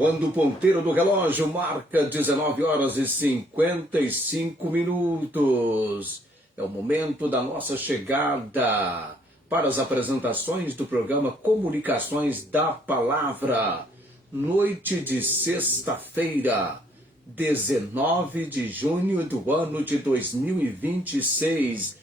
Quando o ponteiro do relógio marca 19 horas e 55 minutos, é o momento da nossa chegada para as apresentações do programa Comunicações da Palavra. Noite de sexta-feira, 19 de junho do ano de 2026.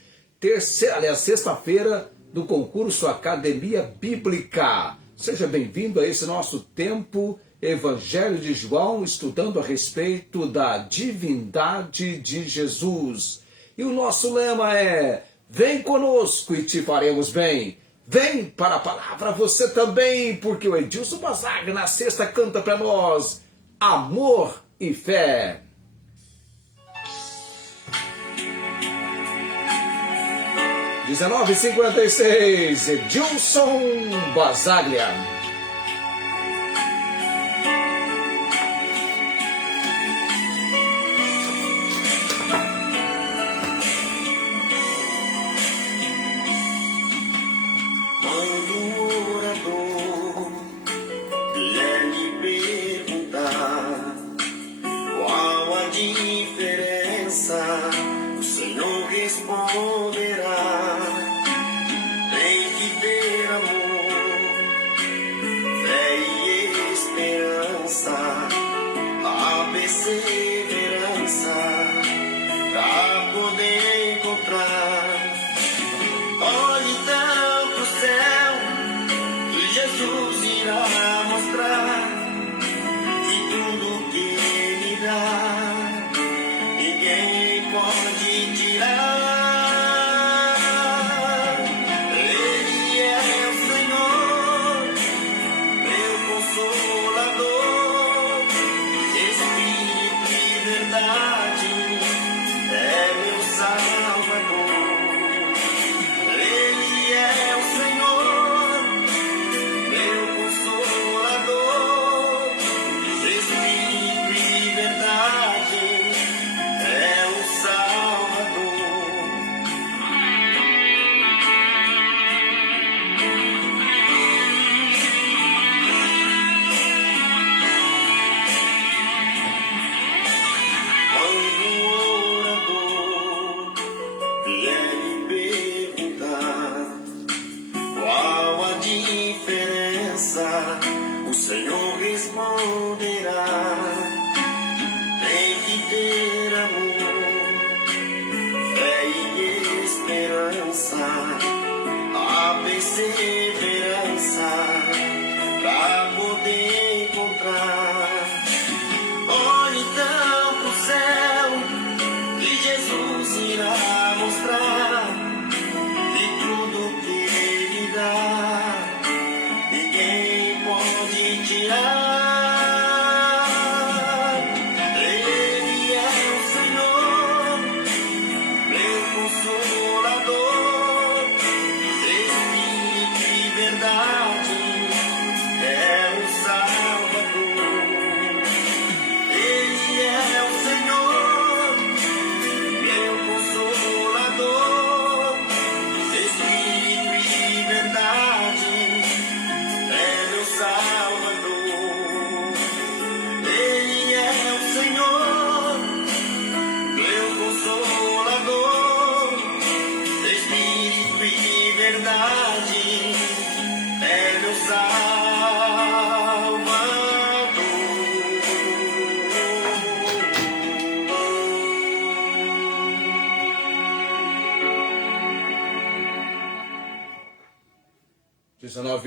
Sexta-feira do concurso Academia Bíblica. Seja bem-vindo a esse nosso tempo Evangelho de João, estudando a respeito da divindade de Jesus. E o nosso lema é: vem conosco e te faremos bem. Vem para a palavra você também, porque o Edilson Bazag na sexta canta para nós amor e fé. 19h56, Edilson Bazaglia.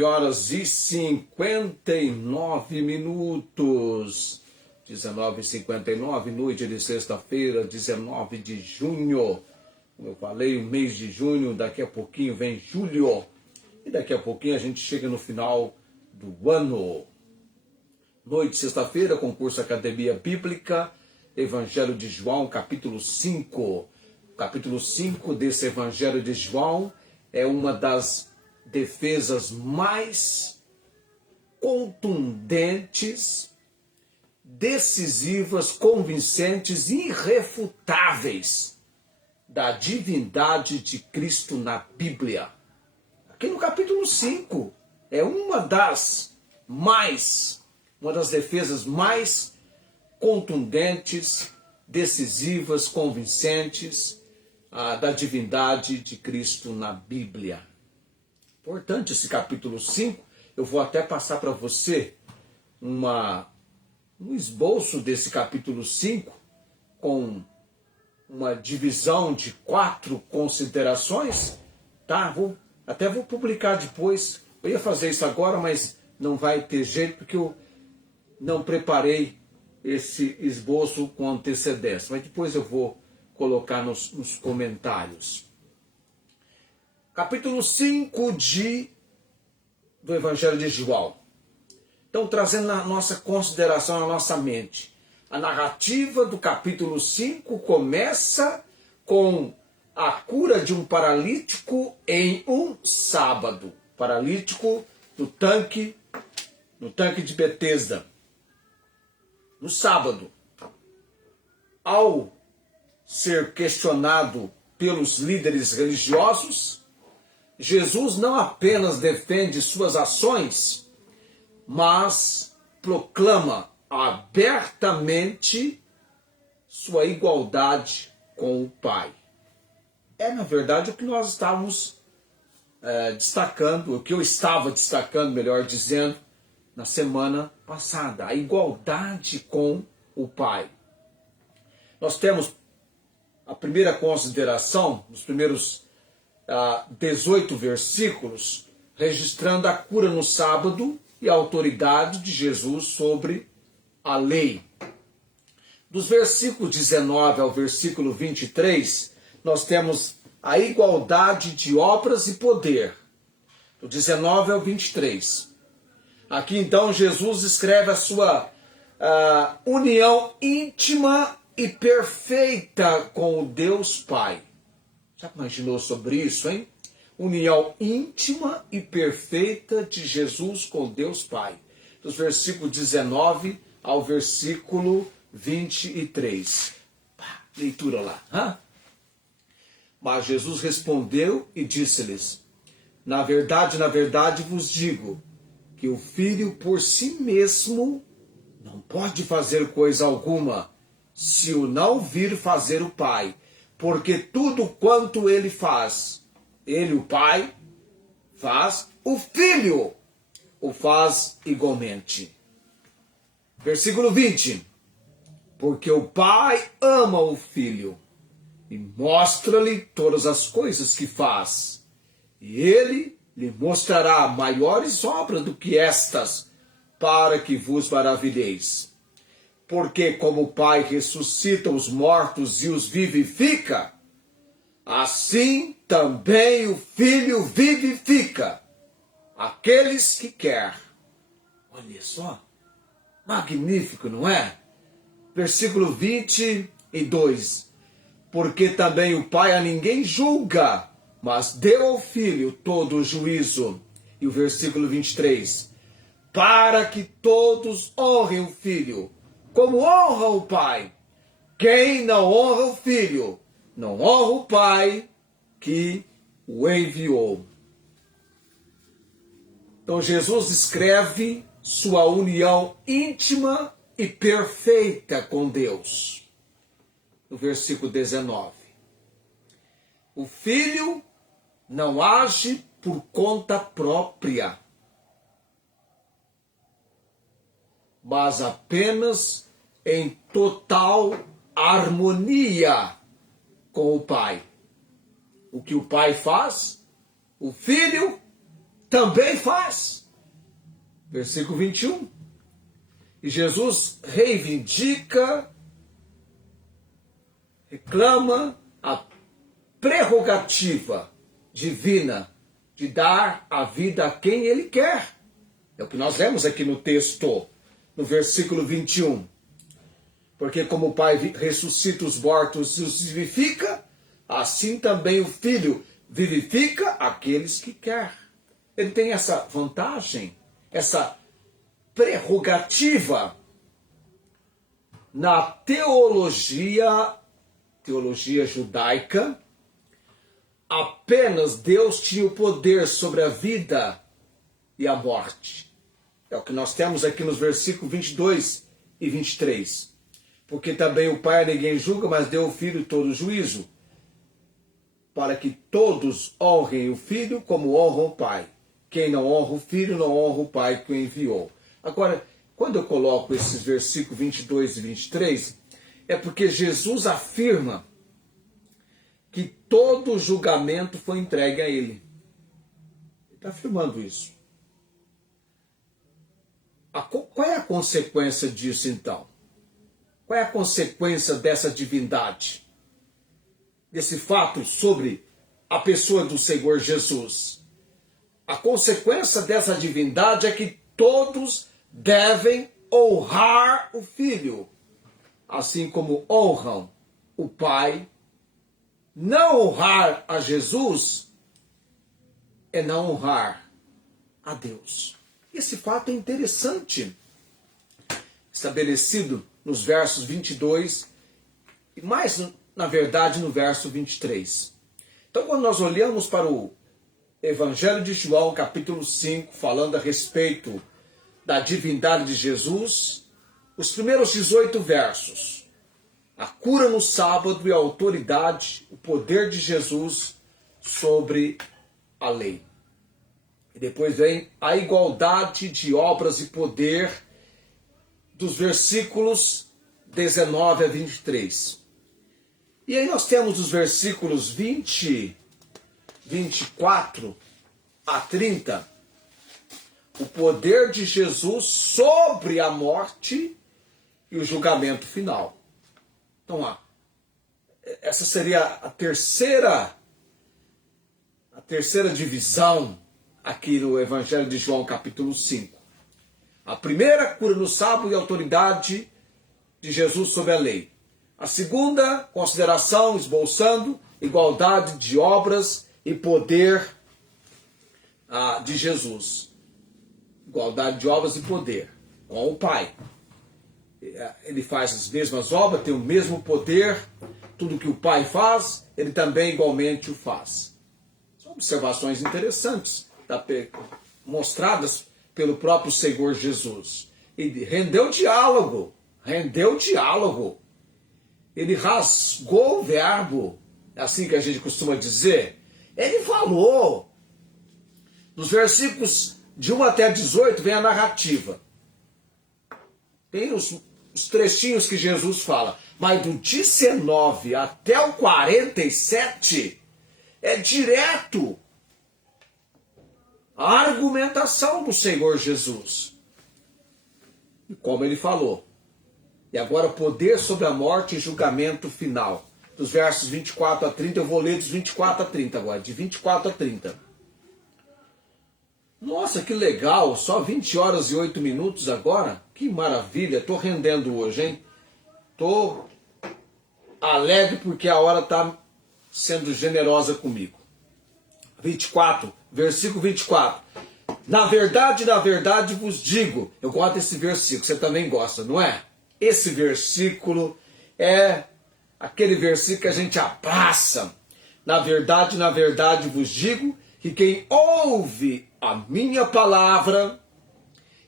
Horas e 59 minutos. 19h59, noite de sexta-feira, 19 de junho. Como eu falei, o mês de junho, daqui a pouquinho vem julho. E daqui a pouquinho a gente chega no final do ano. Noite de sexta-feira, concurso Academia Bíblica, Evangelho de João, capítulo 5. Capítulo 5 desse Evangelho de João é uma das defesas mais contundentes, decisivas, convincentes e irrefutáveis da divindade de Cristo na Bíblia. Aqui no capítulo 5 é uma das mais uma das defesas mais contundentes, decisivas, convincentes da divindade de Cristo na Bíblia. Importante esse capítulo 5, eu vou até passar para você um esboço desse capítulo 5 com uma divisão de 4 considerações, tá? Até vou publicar depois. Eu ia fazer isso agora, mas não vai ter jeito porque eu não preparei esse esboço com antecedência. Mas depois eu vou colocar nos comentários. Capítulo 5 do Evangelho de João. Então, trazendo na nossa consideração, na nossa mente, a narrativa do capítulo 5 começa com a cura de um paralítico em um sábado. Paralítico no tanque de Betesda. No sábado, ao ser questionado pelos líderes religiosos, Jesus não apenas defende suas ações, mas proclama abertamente sua igualdade com o Pai. É, na verdade, o que nós estávamos destacando, o que eu estava destacando, melhor dizendo, na semana passada, a igualdade com o Pai. Nós temos a primeira consideração, nos primeiros 18 versículos, registrando a cura no sábado e a autoridade de Jesus sobre a lei. Dos versículos 19 ao versículo 23, nós temos a igualdade de obras e poder. Do 19 ao 23. Aqui então Jesus escreve a sua união íntima e perfeita com o Deus Pai. Já imaginou sobre isso, hein? União íntima e perfeita de Jesus com Deus Pai. Dos versículos 19 ao versículo 23. Leitura lá. Mas Jesus respondeu e disse-lhes: na verdade vos digo, que o Filho por si mesmo não pode fazer coisa alguma, se o não vir fazer o Pai. Porque tudo quanto ele faz, ele, o Pai, faz, o Filho o faz igualmente. Versículo 20. Porque o Pai ama o Filho e mostra-lhe todas as coisas que faz. E ele lhe mostrará maiores obras do que estas, para que vos maravilheis. Porque como o Pai ressuscita os mortos e os vivifica, assim também o Filho vivifica aqueles que quer. Olha só, magnífico, não é? Versículo 22. Porque também o Pai a ninguém julga, mas deu ao Filho todo o juízo. E o versículo 23. Para que todos honrem o Filho, como honra o Pai. Quem não honra o Filho, não honra o Pai que o enviou. Então Jesus descreve sua união íntima e perfeita com Deus. No versículo 19. O Filho não age por conta própria, mas apenas em total harmonia com o Pai. O que o Pai faz, o Filho também faz. Versículo 21. E Jesus reivindica, reclama a prerrogativa divina de dar a vida a quem Ele quer. É o que nós vemos aqui no texto, no versículo 21. Porque como o Pai ressuscita os mortos e os vivifica, assim também o Filho vivifica aqueles que quer. Ele tem essa vantagem, essa prerrogativa. Na teologia judaica, apenas Deus tinha o poder sobre a vida e a morte. É o que nós temos aqui nos versículos 22 e 23. Porque também o Pai a ninguém julga, mas deu ao Filho todo juízo, para que todos honrem o Filho como honram o Pai. Quem não honra o Filho, não honra o Pai que o enviou. Agora, quando eu coloco esses versículos 22 e 23, é porque Jesus afirma que todo julgamento foi entregue a Ele. Ele está afirmando isso. Qual é a consequência disso, então? Qual é a consequência dessa divindade? Desse fato sobre a pessoa do Senhor Jesus? A consequência dessa divindade é que todos devem honrar o Filho, assim como honram o Pai. Não honrar a Jesus é não honrar a Deus. Esse fato é interessante, estabelecido nos versos 22 e mais, na verdade, no verso 23. Então, quando nós olhamos para o Evangelho de João, capítulo 5, falando a respeito da divindade de Jesus, os primeiros 18 versos, a cura no sábado e a autoridade, o poder de Jesus sobre a lei. E depois vem a igualdade de obras e poder dos versículos 19 a 23. E aí nós temos os versículos 20, 24 a 30, o poder de Jesus sobre a morte e o julgamento final. Então, essa seria a terceira divisão aqui no Evangelho de João, capítulo 5. A primeira, cura no sábado e autoridade de Jesus sobre a lei. A segunda, consideração, esboçando, igualdade de obras e poder de Jesus. Igualdade de obras e poder com o Pai. Ele faz as mesmas obras, tem o mesmo poder, tudo que o Pai faz, ele também igualmente o faz. São observações interessantes, mostradas pelo próprio Senhor Jesus. E rendeu diálogo. Ele rasgou o verbo, é assim que a gente costuma dizer. Ele falou. Nos versículos de 1 até 18 vem a narrativa. Tem os trechinhos que Jesus fala. Mas do 19 até o 47 é direto a argumentação do Senhor Jesus. E como ele falou. E agora poder sobre a morte e julgamento final. Dos versos 24 a 30, eu vou ler dos 24 a 30 agora. De 24 a 30. Nossa, que legal. Só 20 horas e 8 minutos agora. Que maravilha. Estou rendendo hoje, hein? Estou alegre porque a hora está sendo generosa comigo. 24, versículo 24. Na verdade vos digo. Eu gosto desse versículo, você também gosta, não é? Esse versículo é aquele versículo que a gente abraça. Na verdade vos digo que quem ouve a minha palavra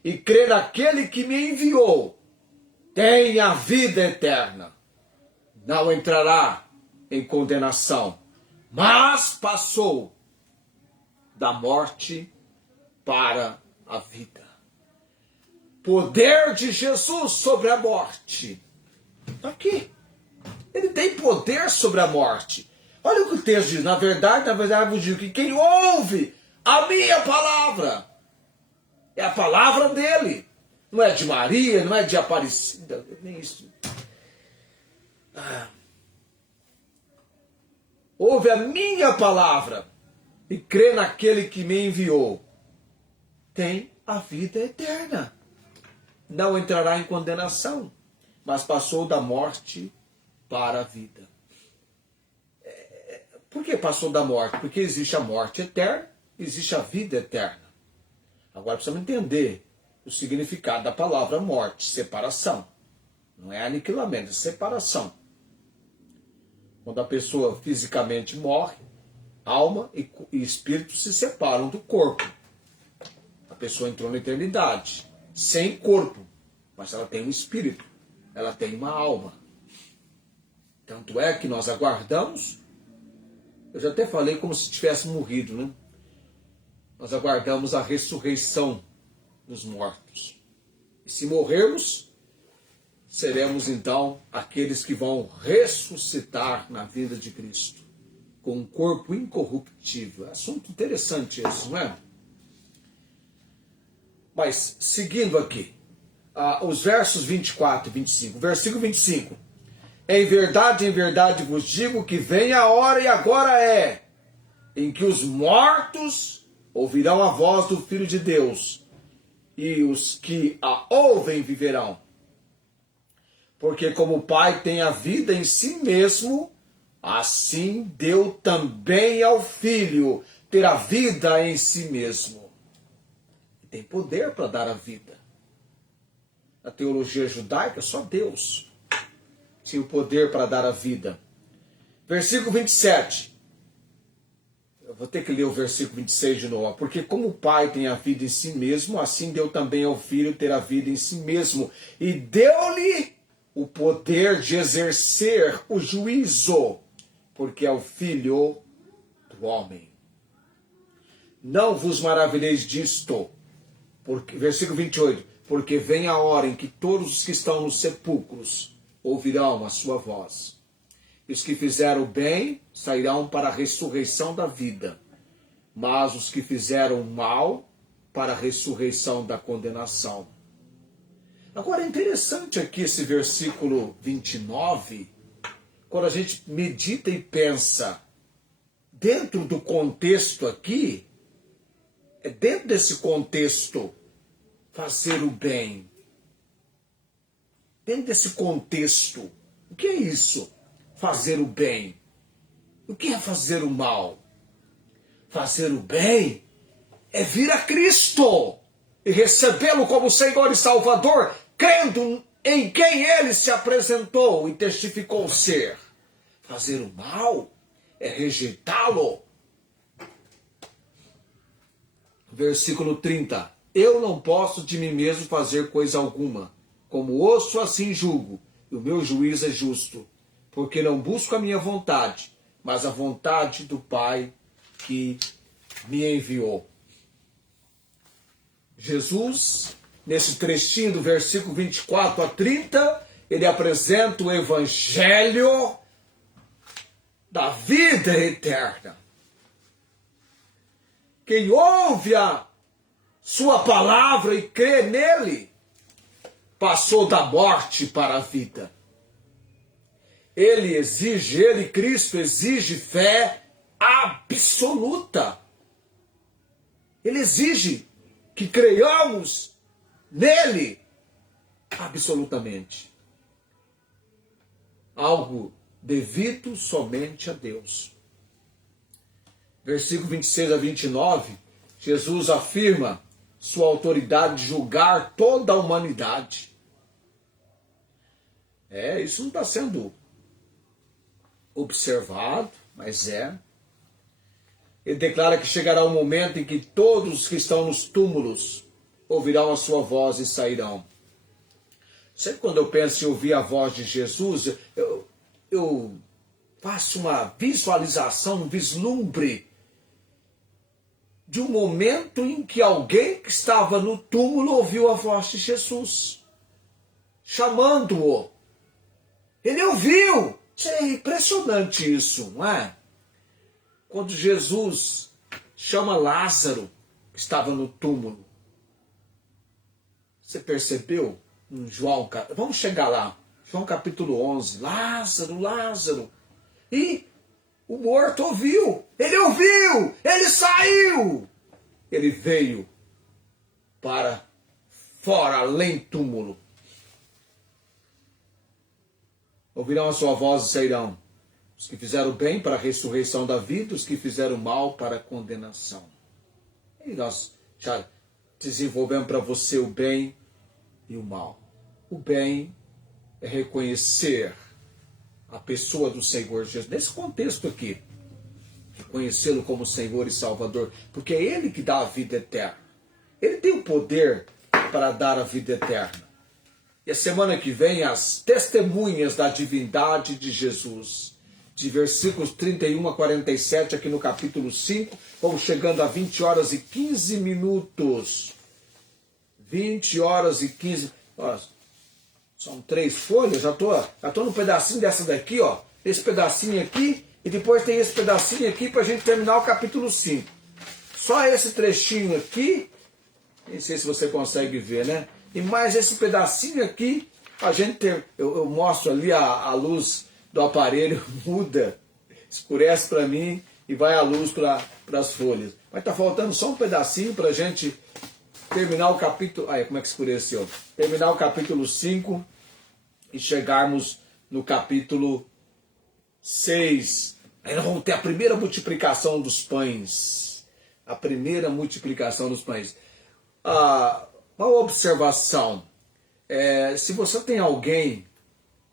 e crê naquele que me enviou tem a vida eterna. Não entrará em condenação, mas passou da morte para a vida. Poder de Jesus sobre a morte. Aqui. Ele tem poder sobre a morte. Olha o que o texto diz. Na verdade vos digo que quem ouve a minha palavra é a palavra dele. Não é de Maria, não é de Aparecida, nem isso. Ouve a minha palavra e crê naquele que me enviou, tem a vida eterna. Não entrará em condenação, mas passou da morte para a vida. Por que passou da morte? Porque existe a morte eterna, existe a vida eterna. Agora precisamos entender o significado da palavra morte, separação. Não é aniquilamento, é separação. Quando a pessoa fisicamente morre, alma e espírito se separam do corpo. A pessoa entrou na eternidade. sem corpo, mas ela tem um espírito, ela tem uma alma. Tanto é que nós aguardamos, eu já até falei como se tivesse morrido, né? Nós aguardamos a ressurreição dos mortos. E se morrermos, seremos então aqueles que vão ressuscitar na vida de Cristo, com um corpo incorruptível. Assunto interessante esse, não é? Mas, seguindo aqui, os versos 24 e 25. Versículo 25. Em verdade vos digo que vem a hora, e agora é, em que os mortos ouvirão a voz do Filho de Deus, e os que a ouvem viverão. Porque como o Pai tem a vida em si mesmo, assim deu também ao Filho ter a vida em si mesmo. E tem poder para dar a vida. Na teologia judaica, só Deus tinha o poder para dar a vida. Versículo 27. Eu vou ter que ler o versículo 26 de novo. Porque como o Pai tem a vida em si mesmo, assim deu também ao Filho ter a vida em si mesmo. E deu-lhe o poder de exercer o juízo, porque é o Filho do homem. Não vos maravilheis disto, porque, versículo 28, porque vem a hora em que todos os que estão nos sepulcros ouvirão a sua voz. E os que fizeram bem sairão para a ressurreição da vida, mas os que fizeram mal para a ressurreição da condenação. Agora é interessante aqui esse versículo 29, quando a gente medita e pensa dentro do contexto aqui, é dentro desse contexto fazer o bem. Dentro desse contexto, o que é isso? Fazer o bem. O que é fazer o mal? Fazer o bem é vir a Cristo e recebê-lo como Senhor e Salvador, crendo em quem Ele se apresentou e testificou ser. Fazer o mal é rejeitá-lo. Versículo 30. Eu não posso de mim mesmo fazer coisa alguma. Como ouço, assim julgo, e o meu juízo é justo, porque não busco a minha vontade, mas a vontade do Pai que me enviou. Jesus, nesse trechinho do versículo 24 a 30, ele apresenta o evangelho da vida eterna. Quem ouve a sua palavra e crê nele, passou da morte para a vida. Ele, Cristo, exige fé absoluta. Ele exige que creiamos nele absolutamente. Algo devido somente a Deus. Versículo 26 a 29, Jesus afirma sua autoridade de julgar toda a humanidade. Isso não está sendo observado, mas é. Ele declara que chegará um momento em que todos que estão nos túmulos ouvirão a sua voz e sairão. Sempre quando eu penso em ouvir a voz de Jesus, eu faço uma visualização, um vislumbre de um momento em que alguém que estava no túmulo ouviu a voz de Jesus, chamando-o. Ele ouviu. É impressionante isso, não é? Quando Jesus chama Lázaro, que estava no túmulo. Você percebeu? Em João, vamos chegar lá. João capítulo 11. Lázaro, Lázaro. E o morto ouviu. Ele ouviu. Ele saiu. Ele veio para fora, além túmulo. Ouvirão a sua voz e sairão. Os que fizeram bem para a ressurreição da vida, os que fizeram mal para a condenação. E nós já desenvolvemos para você o bem e o mal. O bem é reconhecer a pessoa do Senhor Jesus. Nesse contexto aqui, reconhecê-lo como Senhor e Salvador, porque é Ele que dá a vida eterna. Ele tem o poder para dar a vida eterna. E a semana que vem, as testemunhas da divindade de Jesus. De versículos 31 a 47, aqui no capítulo 5. Vamos chegando a 20 horas e 15 minutos. 20 horas e 15. Ó, são 3 folhas. Já tô no pedacinho dessa daqui, ó. Esse pedacinho aqui. E depois tem esse pedacinho aqui para a gente terminar o capítulo 5. Só esse trechinho aqui. Nem sei se você consegue ver, né? E mais esse pedacinho aqui, a gente tem, eu mostro ali a luz do aparelho, muda, escurece para mim e vai a luz para as folhas. Mas tá faltando só um pedacinho para a gente terminar o capítulo... Aí, como é que escureceu? Terminar o capítulo 5 e chegarmos no capítulo 6. Aí nós vamos ter a primeira multiplicação dos pães. A primeira multiplicação dos pães. Uma observação, se você tem alguém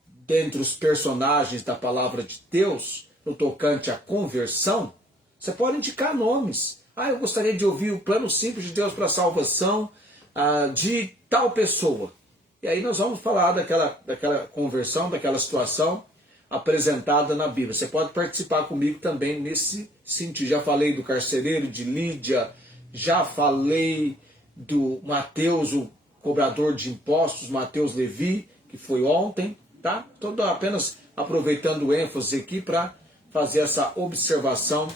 dentre os personagens da palavra de Deus, no tocante à conversão, você pode indicar nomes. Eu gostaria de ouvir o plano simples de Deus para a salvação de tal pessoa. E aí nós vamos falar daquela conversão, daquela situação apresentada na Bíblia. Você pode participar comigo também nesse sentido. Já falei do carcereiro, de Lídia, já falei do Mateus, o cobrador de impostos, Mateus Levi, que foi ontem, tá? Estou apenas aproveitando o ênfase aqui para fazer essa observação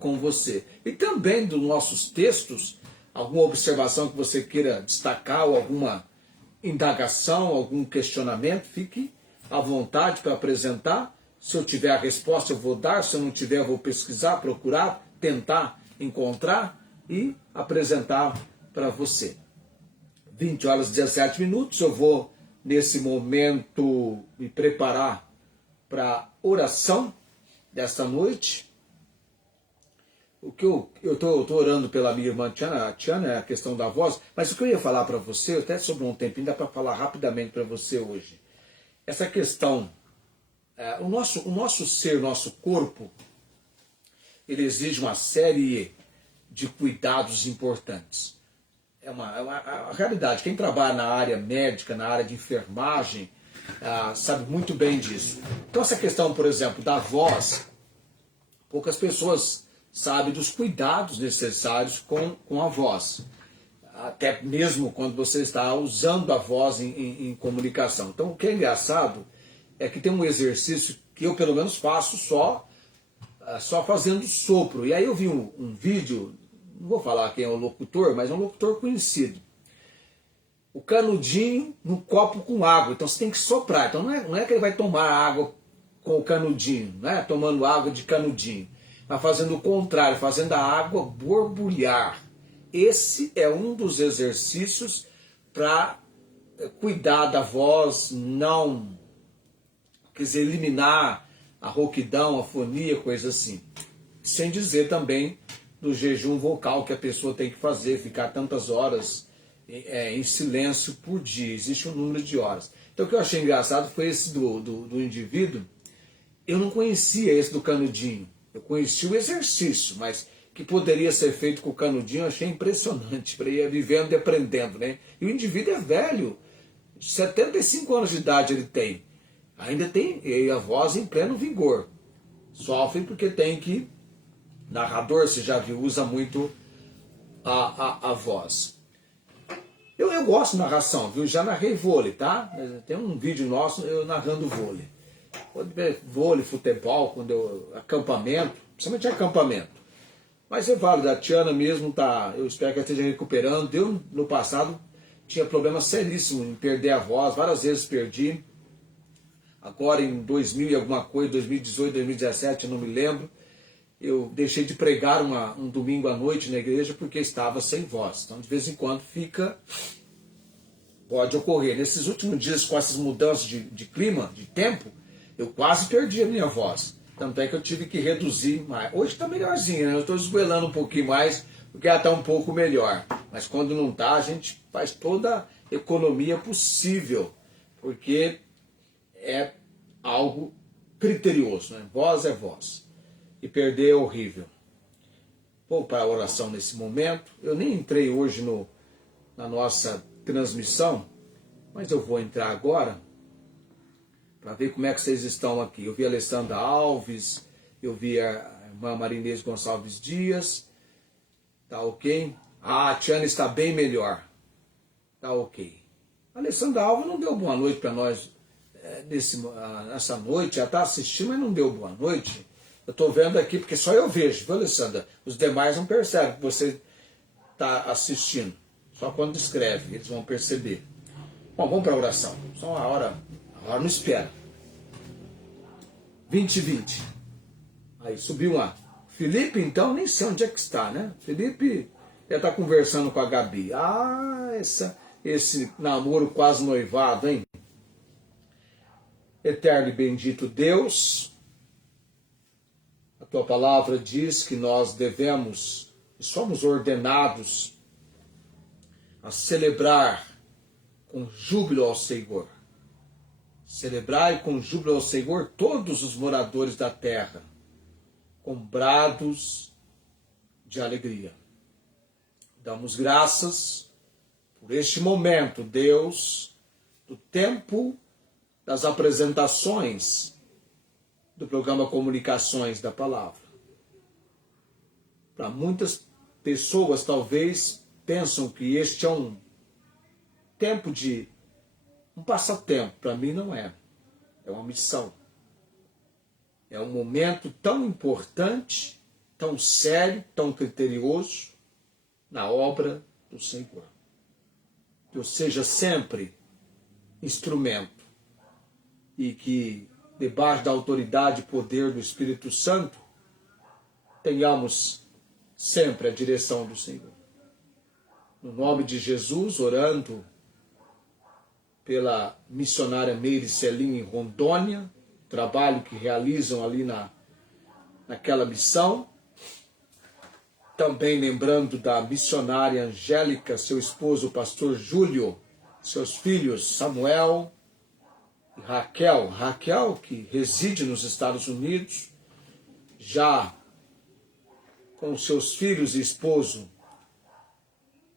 com você. E também dos nossos textos, alguma observação que você queira destacar, ou alguma indagação, algum questionamento, fique à vontade para apresentar. Se eu tiver a resposta, eu vou dar. Se eu não tiver, eu vou pesquisar, procurar, tentar encontrar e apresentar para você. 20 horas e 17 minutos, eu vou nesse momento me preparar para a oração desta noite. O que eu estou orando pela minha irmã Tiana, é a questão da voz, mas o que eu ia falar para você, até sobrou um tempinho, dá para falar rapidamente para você hoje. Essa questão, o nosso ser, nosso corpo, ele exige uma série de cuidados importantes. É uma realidade. Quem trabalha na área médica, na área de enfermagem, sabe muito bem disso. Então essa questão, por exemplo, da voz, poucas pessoas sabem dos cuidados necessários com a voz. Até mesmo quando você está usando a voz em comunicação. Então o que é engraçado é que tem um exercício que eu pelo menos faço só fazendo sopro. E aí eu vi um vídeo, não vou falar quem é o locutor, mas é um locutor conhecido. O canudinho no copo com água. Então você tem que soprar. Então não é que ele vai tomar água com o canudinho, né? Tomando água de canudinho. Mas fazendo o contrário, fazendo a água borbulhar. Esse é um dos exercícios para cuidar da voz, não, quer dizer, eliminar a rouquidão, a fonia, coisa assim. Sem dizer também do jejum vocal que a pessoa tem que fazer, ficar tantas horas em silêncio por dia. Existe um número de horas. Então o que eu achei engraçado foi esse do indivíduo. Eu não conhecia esse do canudinho. Eu conheci o exercício, mas que poderia ser feito com o canudinho, eu achei impressionante, para ir vivendo e aprendendo, né? E o indivíduo é velho, 75 anos de idade ele tem, ainda tem a voz em pleno vigor. Sofre porque tem que, narrador, você já viu, usa muito a voz. Eu gosto de narração, viu? Já narrei vôlei, tá? Tem um vídeo nosso eu narrando vôlei. Vôlei, futebol, acampamento, principalmente acampamento. Mas é válido, a Tiana mesmo tá, eu espero que ela esteja recuperando. Eu, no passado, tinha problema seríssimo em perder a voz, várias vezes perdi. Agora em 2000 e alguma coisa, 2018, 2017, eu não me lembro, eu deixei de pregar um domingo à noite na igreja porque estava sem voz. Então de vez em quando pode ocorrer. Nesses últimos dias, com essas mudanças de clima, de tempo, eu quase perdi a minha voz. Tanto é que eu tive que reduzir mais. Hoje está melhorzinho, né? Eu estou esgoelando um pouquinho mais, porque ela está um pouco melhor. Mas quando não está, a gente faz toda a economia possível, porque é algo criterioso, né? Voz é voz. E perder é horrível. Vou para a oração nesse momento. Eu nem entrei hoje na nossa transmissão, mas eu vou entrar agora para ver como é que vocês estão aqui. Eu vi a Alessandra Alves, eu vi a irmã Marinês Gonçalves Dias, tá ok? A Tiana está bem melhor, tá ok. A Alessandra Alves não deu boa noite para nós nessa noite, ela está assistindo, mas não deu boa noite. Eu estou vendo aqui, porque só eu vejo, viu, Alessandra? Os demais não percebem que você está assistindo. Só quando escreve, eles vão perceber. Bom, vamos para a oração. Só a hora não espera. 20. Aí, subiu lá. Felipe, então, nem sei onde é que está, né? Felipe já está conversando com a Gabi. Esse namoro quase noivado, hein? Eterno e bendito Deus, a tua palavra diz que nós devemos e somos ordenados a celebrar com júbilo ao Senhor. Celebrai com júbilo ao Senhor todos os moradores da terra, com brados de alegria. Damos graças por este momento, Deus, do tempo das apresentações do programa Comunicações da Palavra. Para muitas pessoas, talvez, pensam que este é um tempo de um passatempo. Para mim não é. É uma missão. É um momento tão importante, tão sério, tão criterioso na obra do Senhor. Que eu seja sempre instrumento e que, debaixo da autoridade e poder do Espírito Santo, tenhamos sempre a direção do Senhor. No nome de Jesus, orando pela missionária Meire Celim em Rondônia, trabalho que realizam ali naquela missão. Também lembrando da missionária Angélica, seu esposo, o pastor Júlio, seus filhos Samuel e Raquel. Raquel, que reside nos Estados Unidos, já com seus filhos e esposo.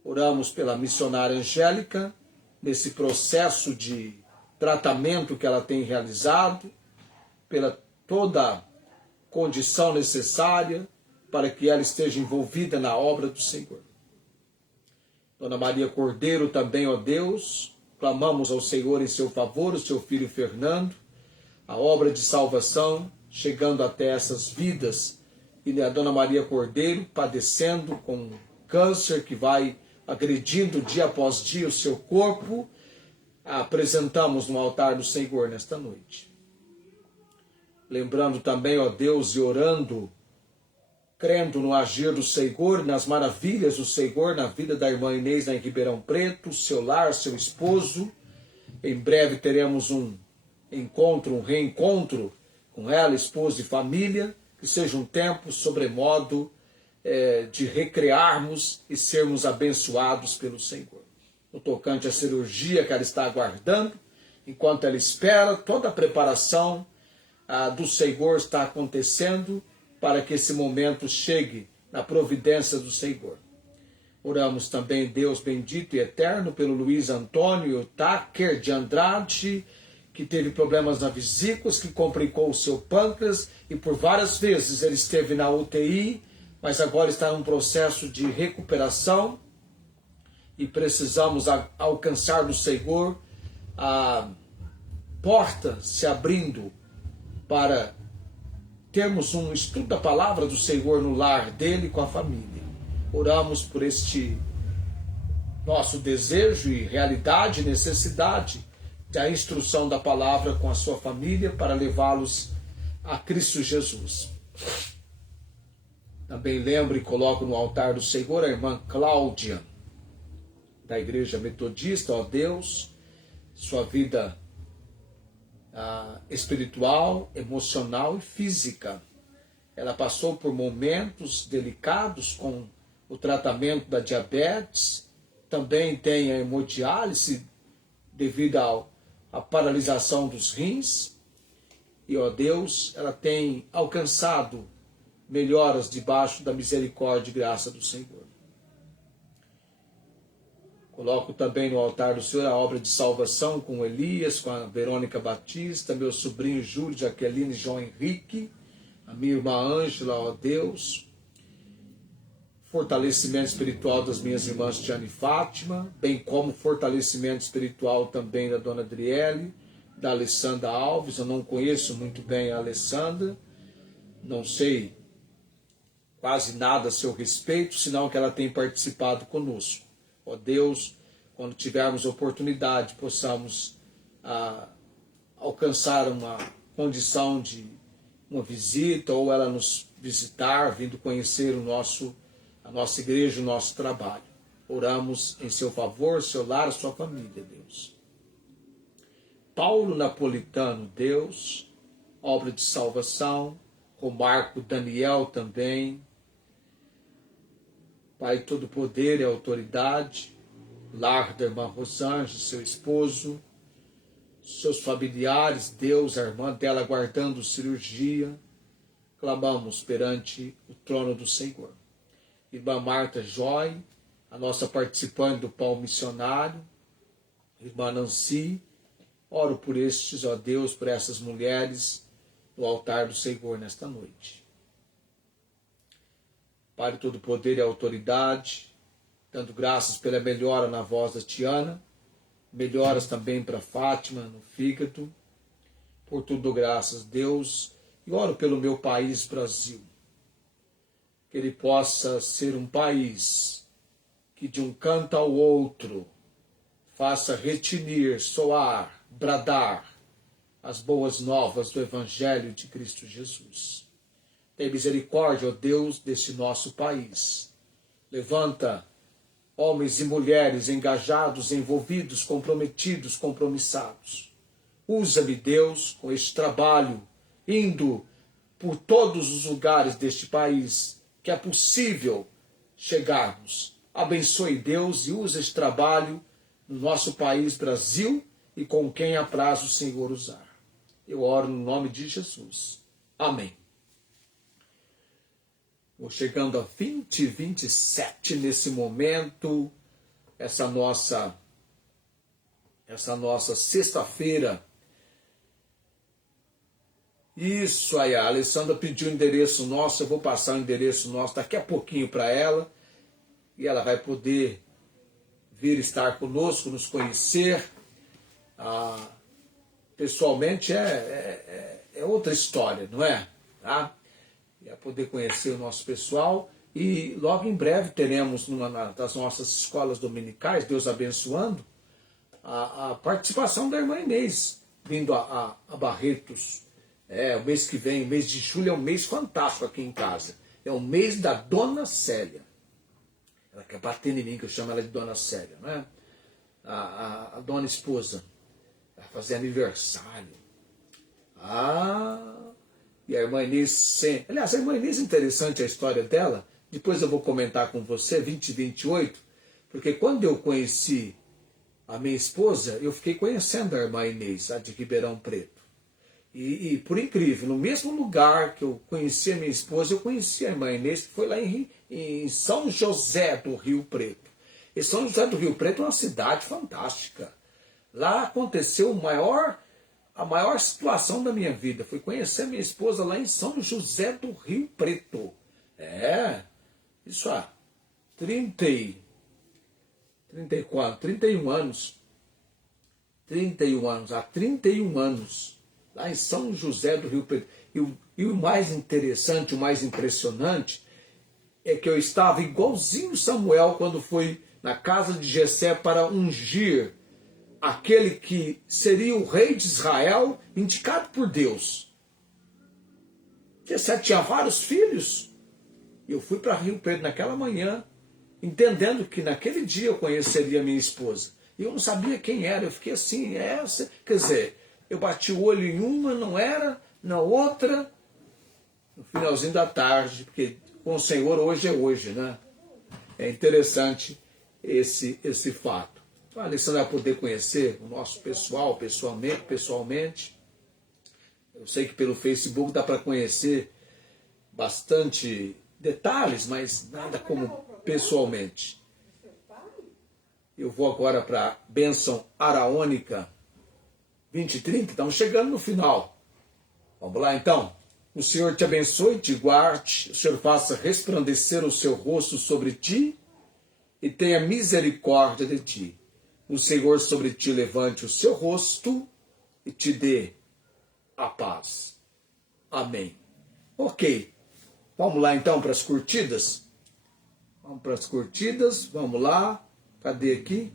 Oramos pela missionária Angélica, nesse processo de tratamento que ela tem realizado, pela toda condição necessária para que ela esteja envolvida na obra do Senhor. Dona Maria Cordeiro também, ó Deus, clamamos ao Senhor em seu favor, o seu filho Fernando, a obra de salvação chegando até essas vidas, e a Dona Maria Cordeiro padecendo com câncer que vai agredindo dia após dia o seu corpo, a apresentamos no altar do Senhor nesta noite. Lembrando também, ó Deus, e orando, crendo no agir do Senhor, nas maravilhas do Senhor na vida da irmã Inês em Ribeirão Preto, seu lar, seu esposo. Em breve teremos um encontro, um reencontro com ela, esposo e família, que seja um tempo sobremodo de recrearmos e sermos abençoados pelo Senhor. No tocante à cirurgia que ela está aguardando, enquanto ela espera, toda a preparação do Senhor está acontecendo para que esse momento chegue na providência do Senhor. Oramos também, Deus bendito e eterno, pelo Luiz Antônio Taker de Andrade, que teve problemas na vesícula, que complicou o seu pâncreas, e por várias vezes ele esteve na UTI, mas agora está num processo de recuperação, e precisamos alcançar no Senhor a porta se abrindo para termos um estudo da palavra do Senhor no lar dele com a família. Oramos por este nosso desejo e realidade, necessidade da instrução da palavra com a sua família para levá-los a Cristo Jesus. Também lembro e coloco no altar do Senhor a irmã Cláudia, da Igreja Metodista, ó Deus, sua vida espiritual, emocional e física. Ela passou por momentos delicados com o tratamento da diabetes, também tem a hemodiálise devido à paralisação dos rins, e, ó Deus, ela tem alcançado melhoras debaixo da misericórdia e graça do Senhor. Coloco também no altar do Senhor a obra de salvação com o Elias, com a Verônica Batista, meu sobrinho Júlio, Jaqueline, João Henrique, a minha irmã Ângela, ó Deus. Fortalecimento espiritual das minhas irmãs Tiana e Fátima, bem como fortalecimento espiritual também da dona Adriele, da Alessandra Alves. Eu não conheço muito bem a Alessandra, não sei quase nada a seu respeito, senão que ela tem participado conosco. Ó Deus, quando tivermos oportunidade, possamos alcançar uma condição de uma visita, ou ela nos visitar, vindo conhecer a nossa igreja, o nosso trabalho. Oramos em seu favor, seu lar, sua família, Deus. Paulo Napolitano, Deus, obra de salvação, Romarco Daniel também, Pai todo poder e autoridade, lar da irmã Rosângela, seu esposo, seus familiares, Deus, a irmã dela aguardando cirurgia, clamamos perante o trono do Senhor. Irmã Marta Joy, a nossa participante do pão missionário, irmã Nancy, oro por estes, ó Deus, por essas mulheres no altar do Senhor nesta noite. Pai de todo poder e autoridade, dando graças pela melhora na voz da Tiana, melhoras também para Fátima no fígado, por tudo graças a Deus, e oro pelo meu país, Brasil, que ele possa ser um país que de um canto ao outro faça retinir, soar, bradar as boas novas do Evangelho de Cristo Jesus. Tem misericórdia, ó Deus, desse nosso país. Levanta homens e mulheres engajados, envolvidos, comprometidos, compromissados. Usa-me, Deus, com este trabalho, indo por todos os lugares deste país, que é possível chegarmos. Abençoe, Deus, e usa este trabalho no nosso país, Brasil, e com quem apraz o Senhor usar. Eu oro no nome de Jesus. Amém. Vou chegando a 27 nesse momento, essa nossa sexta-feira. Isso aí, a Alessandra pediu o endereço nosso, eu vou passar o endereço nosso daqui a pouquinho para ela, e ela vai poder vir estar conosco, nos conhecer. Pessoalmente é outra história, não é? Tá? É poder conhecer o nosso pessoal, e logo em breve teremos numa das nossas escolas dominicais, Deus abençoando, a participação da irmã Inês, vindo a Barretos. O mês que vem, o mês de julho, é um mês fantástico aqui em casa. É o mês da Dona Célia. Ela quer bater em mim, que eu chamo ela de Dona Célia, né? A dona esposa vai fazer aniversário. E a irmã Inês, aliás, a irmã Inês, interessante a história dela, depois eu vou comentar com você, 2028, porque quando eu conheci a minha esposa, eu fiquei conhecendo a irmã Inês, a de Ribeirão Preto. E por incrível, no mesmo lugar que eu conheci a minha esposa, eu conheci a irmã Inês, que foi lá em São José do Rio Preto. E São José do Rio Preto é uma cidade fantástica. Lá aconteceu a maior situação da minha vida. Fui conhecer a minha esposa lá em São José do Rio Preto. Isso há 31 anos. 31 anos, há 31 anos. Lá em São José do Rio Preto. E o mais interessante, o mais impressionante, é que eu estava igualzinho Samuel quando fui na casa de Jessé para ungir aquele que seria o rei de Israel, indicado por Deus. Jessé tinha vários filhos. E eu fui para Rio Preto naquela manhã, entendendo que naquele dia eu conheceria minha esposa. E eu não sabia quem era, eu fiquei assim, quer dizer, eu bati o olho em uma, não era, na outra, no finalzinho da tarde, porque com o Senhor hoje é hoje, né? É interessante esse fato. A Alessandra vai poder conhecer o nosso pessoal pessoalmente. Eu sei que pelo Facebook dá para conhecer bastante detalhes, mas nada como pessoalmente. Eu vou agora para a bênção araônica 20:30. Estamos chegando no final. Vamos lá então. O Senhor te abençoe, te guarde. O Senhor faça resplandecer o seu rosto sobre ti e tenha misericórdia de ti. O Senhor sobre ti levante o seu rosto e te dê a paz. Amém. Ok. Vamos lá então para as curtidas. Vamos para as curtidas. Vamos lá. Cadê aqui?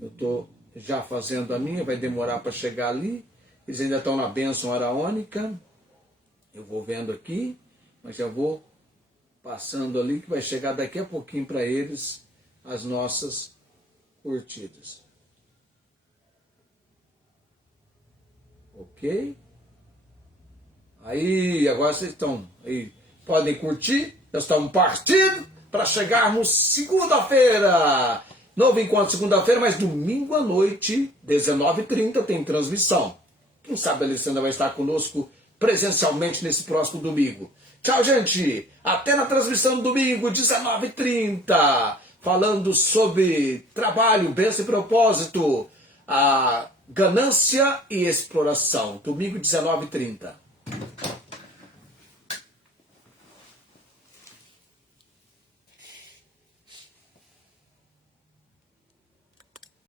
Eu estou já fazendo a minha. Vai demorar para chegar ali. Eles ainda estão na bênção araônica. Eu vou vendo aqui. Mas já vou passando ali, que vai chegar daqui a pouquinho para eles as nossas curtidas. Ok? Aí, agora vocês estão aí. Podem curtir. Nós estamos partindo para chegarmos segunda-feira. Novo encontro segunda-feira, mas domingo à noite, 19h30, tem transmissão. Quem sabe a Alessandra vai estar conosco presencialmente nesse próximo domingo. Tchau, gente. Até na transmissão domingo, 19h30. Falando sobre trabalho, bênção e propósito. A ganância e exploração. Domingo, 19h30.